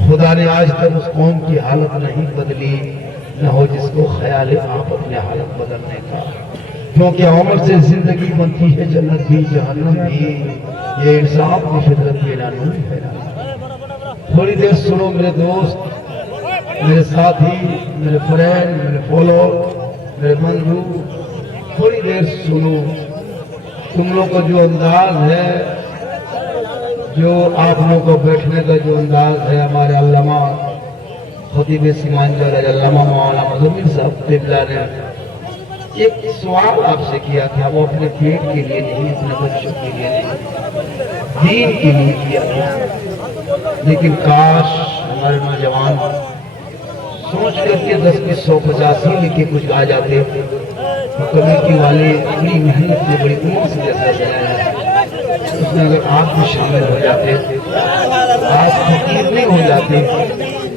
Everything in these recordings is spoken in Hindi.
खुदा ने आज तक उस कौम की हालत नहीं बदली, न हो जिसको ख्याल है आप अपने हालत बदलने का। क्योंकि उम्र से जिंदगी बनती है जन्नत भी जहन्नम भी, ये इंसाफ की फितरत के कानून है। थोड़ी देर सुनो मेरे दोस्त, मेरे साथी, मेरे फ्रेंड, मेरे फॉलोअर, मेरे बंधु, थोड़ी देर सुनो। तुम लोग का जो अंदाज है, जो आप लोगों को बैठने का जो अंदाज है, हमारे अल्लामा खतीब सीमांचल अल्लामा मौलाना मुज़म्मिल साहब क़िबला ने एक सवाल आपसे किया था, वो अपने पेट के लिए नहीं, अपने बच्चों के लिए नहीं, दीन के लिए किया था। लेकिन काश हमारे नौजवान सोच करके 10 की 185 लेके कुछ आ जाते तो कमेटी वाले अपनी मेहनत से बड़ी उम्र से जैसा चलाया, उसमें अगर आप भी शामिल हो जाते, आप फकीर नहीं हो जाते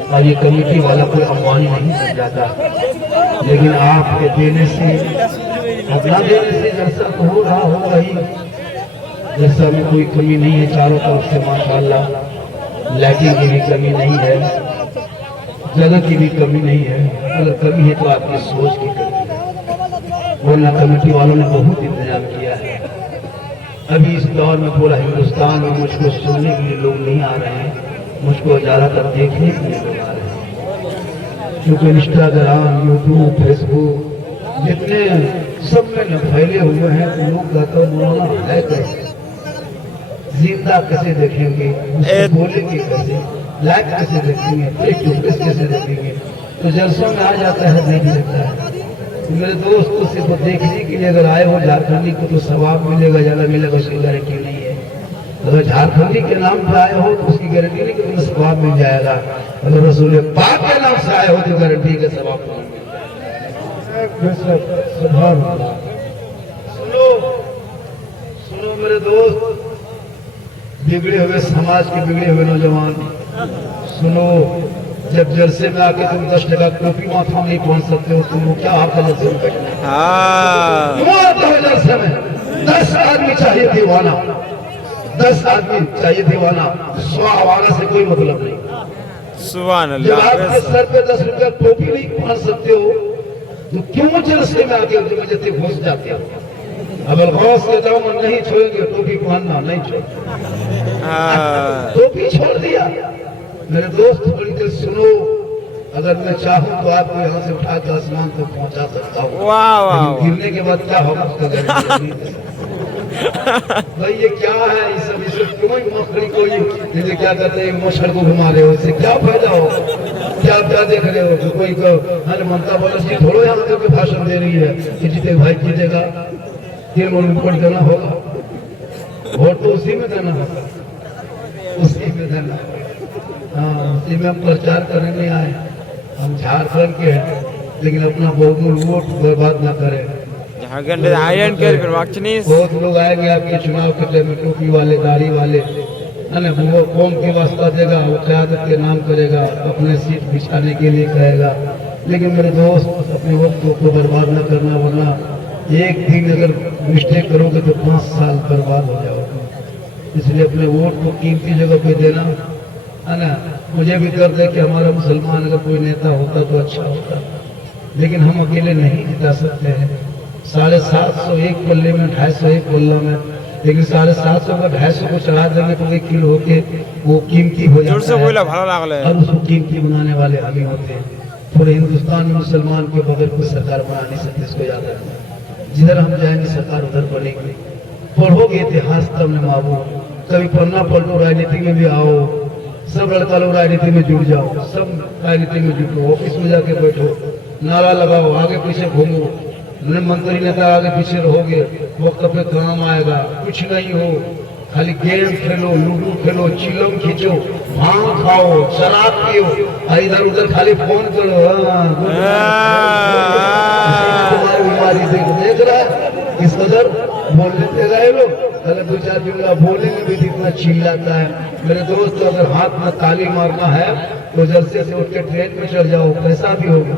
और ये कमेटी वाला कोई अम्बानी नहीं बन जाता। लेकिन आपके देने से, अपना देने से जैसा तो हो रहा होगा ही, जैसा में कोई कमी नहीं है चारों तरफ से माशाअल्लाह। लाइटिंग की भी कमी नहीं है, जगह की भी कमी नहीं है, अगर कमी है तो आपकी सोच की कमी है। वरना कमेटी वालों ने बहुत इंतजाम किया है। अभी इस दौर में पूरा हिंदुस्तान में मुझको सुनने के लिए लोग नहीं आ रहे हैं, मुझको ज्यादातर देखने के लिए लोग आ रहे हैं। क्योंकि इंस्टाग्राम, यूट्यूब, फेसबुक जितने सब में फैले हुए हैं, तो लोग कहते हैं है कैसे, जिंदा कैसे देखेंगे, उसको बोलेंगे कैसे, लाइक कैसे देखेंगे, फेस कैसे देखेंगे। तो जलसों में आ जाता है, देख लेता है। तो मेरे दोस्त को सिर्फ देखने के लिए अगर आए हो झारखंडी को तो सवाब मिलेगा, ज्यादा मिलेगा, उसकी गारंटी नहीं है। अगर झारखंडी के नाम पर आए हो तो उसकी गारंटी नहीं कि तुम्हें सवाब मिल जाएगा। अगर रसूल पाक के नाम से आए हो तो गारंटी का सवाब मिल जाएगा। सुनो सुनो मेरे दोस्त, बिगड़े हुए समाज के बिगड़े हुए नौजवान, सुनो। जब जलसे में आके तुम 10 टका टोपी माथा नहीं पहुंच सकते हो, तुम क्या आपका जलसे में बैठना है? जलसे में 10 आदमी चाहिए दीवाना, 10 आदमी चाहिए दीवाना, 100 आवारा से कोई मतलब नहीं। सुभान अल्लाह। जब आपके सर पे 10 रुपया टोपी नहीं पहन सकते हो तो क्यों जलसे में आके जबरदस्ती घुस जाते हो? अगर गौस के दामन नहीं छोड़ेंगे, टोपी पहनना नहीं छोड़ेंगे, टोपी छोड़ दिया। मेरे दोस्त थोड़ी देर सुनो, अगर मैं चाहूँ तो आपको यहाँ से उठा कर आसमान तक पहुँचा सकता हूँ। गिरने के बाद क्या होगा उसका गारंटी नहीं। भाई ये क्या है, इसे क्यों मछली को ये क्या कहते हैं, मच्छर को घुमा रहे हो, इससे क्या फायदा हो? क्या क्या देख रहे हो? कोई ममता बनर्जी थोड़ो यहाँ करके भाषण दे रही है कि जीते भाई जीतेगा, वोट देना होगा, वोट तो उसी में देना होगा, उसी में देना। हाँ, उसी में हम प्रचार करने नहीं आए, हम झारखंड के हैं, लेकिन अपना बहुमूल्य वोट बर्बाद न करें। बहुत लोग आएंगे आपके चुनाव के टाइम में, टोपी वाले, दाढ़ी वाले, है ना, वो कौम की वास्ता देगा, वो क़यादत के नाम करेगा, अपने सीट बिछाने के लिए कहेगा। लेकिन मेरे दोस्त, अपने वक्त को बर्बाद न करना, वरना एक दिन अगर मिस्टेक करोगे तो 5 साल बर्बाद हो जाओगे। इसलिए अपने वोट को कीमती जगह पे देना, है ना। मुझे भी दर्द है कि हमारा मुसलमान अगर कोई नेता होता तो अच्छा होता, लेकिन हम अकेले नहीं जिता सकते हैं। 750 एक पल्ले में, 250 एक पल्ला में, लेकिन 750 का 250 को चढ़ा देंगे तो 1 किलो होके वो कीमती हो जाता है, और उसको कीमती बनाने वाले हम ही होते हैं। पूरे हिंदुस्तान में मुसलमान के बगैर कोई सरकार बना नहीं सकती, इसको याद रखना। जिधर हम जाएंगे सरकार उधर बनेगी। पढ़ोगे इतिहास तब न मारो, कभी पढ़ना पलटो, राजनीति में भी आओ, सब लड़का लोग राजनीति में जुड़ जाओ, सब राजनीति में जुटो, ऑफिस में जाके बैठो, नारा लगाओ, आगे पीछे घूमो, मंत्री नेता आगे पीछे रहोगे, वक्त पे काम आएगा। कुछ नहीं हो, खाली गेम खेलो, लूडो खेलो, चिलम खींचो, भांग खाओ, शराब पियो, इधर उधर खाली फोन करो। तुम्हारी बीमारी देख रहा है इस कदर बोल लेते गए लोग, अगर 2-4 जुमला बोलेंगे भी इतना चिल्लाता है। मेरे दोस्त, अगर हाथ में ताली मारना है तो जलसे से उठ के ट्रेन में चढ़ जाओ, पैसा भी होगा।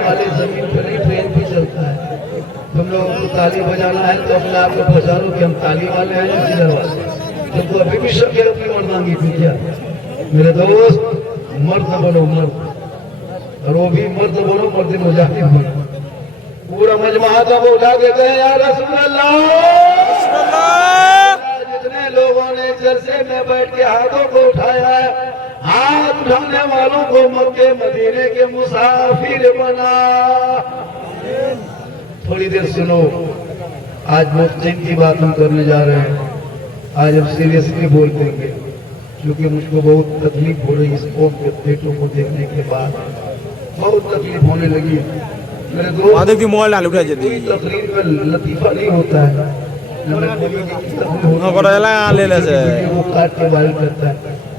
वाले जमीन पर नहीं, ट्रेन भी चलता है। तुम लोगों को ताली बजाना है तो अपने आप को पहचानो कि हम ताली वाले हैं या चिल्ला वाले। तुमको अभी भी शक है अपनी मरना मांगी थी क्या? मेरे दोस्त, मर्द बनो मर्द, और वो भी मर्द बनो, मर्द मुजाहिद बनो। पूरा मजमा था वो उठा के कहे या रसूल अल्लाह। जितने लोगों ने जलसे में बैठ के हाथों को उठाया है, हाथ उठाने वालों को मक्के मदीने के मुसाफिर बना। थोड़ी देर सुनो, आज बहुत कीमती बात हम करने जा रहे हैं। आज हम सीरियसली बोल देंगे, क्योंकि मुझको बहुत तकलीफ हो रही इस कौम के बेटों को देखने के बाद, बहुत तकलीफ होने लगी। मेरे दोस्त, मोबाइल डाल उठा तकरीर में लतीफा नहीं होता है, वो काट के वायरल करता है।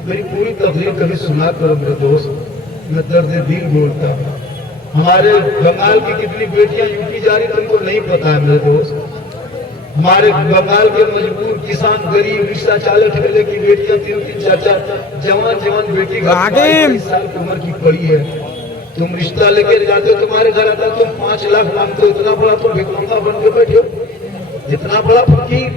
मेरी पूरी तकरीर कभी सुना करो मेरे दोस्त, मैं दर्द दिल बोलता हूँ। हमारे बंगाल की कितनी बेटियां यूपी जा रही तुमको नहीं पता है मेरे दोस्त। हमारे बंगाल के मजबूर किसान, गरीब रिक्शा चालक, ठेले की बेटियां 3-3, 4-4 जवान बेटी 22 साल की उम्र की पड़ी है। तुम रिश्ता लेके जाते हो, तुम्हारे घर आता तुम 5 लाख मांगते हो, इतना बड़ा तुम भिखमंगा बन के बैठे हो, इतना बड़ा फकीर।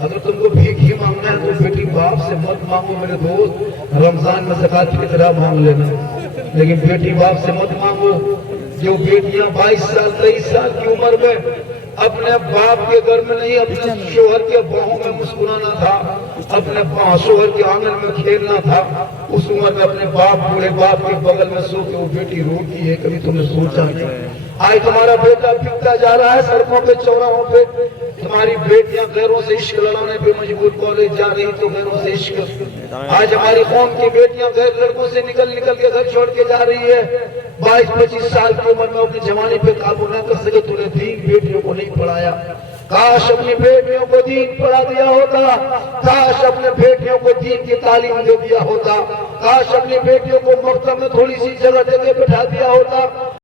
अगर तुमको भीख ही मांगना है तो बेटी बाप से मत मांगो मेरे दोस्त। रमजान में ज़कात की तरह मांग लेना, लेकिन बेटी बाप से मत मांगो। जो बेटियां 22 साल 23 साल की उम्र में अपने बाप के घर में नहीं, अपने शोहर के बाहों में मुस्कुराना था, अपने शोहर के आंगन में खेलना था, उस उम्र में अपने बूढ़े बाप के बगल में सो के वो बेटी रोती है, कभी तुमने सोचा नहीं? आज तुम्हारा बेटा बिकता जा रहा है सड़कों पे, चौराहों पे। तुम्हारी बेटियां गैरों से इश्क लड़ाने पे मजबूर, कॉलेज जा रही तो गैरों से इश्क। आज हमारी कौम की बेटियां गैर लड़कों से निकल के घर छोड़ के जा रही है। 22-25 साल की उम्र में अपनी जवानी पे काबू न कर सके, तूने 3 बेटियों को नहीं पढ़ाया। काश अपनी बेटियों को दीन पढ़ा दिया होता, काश अपने बेटियों को दीन की तालीम दे दिया होता, काश अपनी बेटियों को मकतब में थोड़ी सी जगह बैठा दिया होता।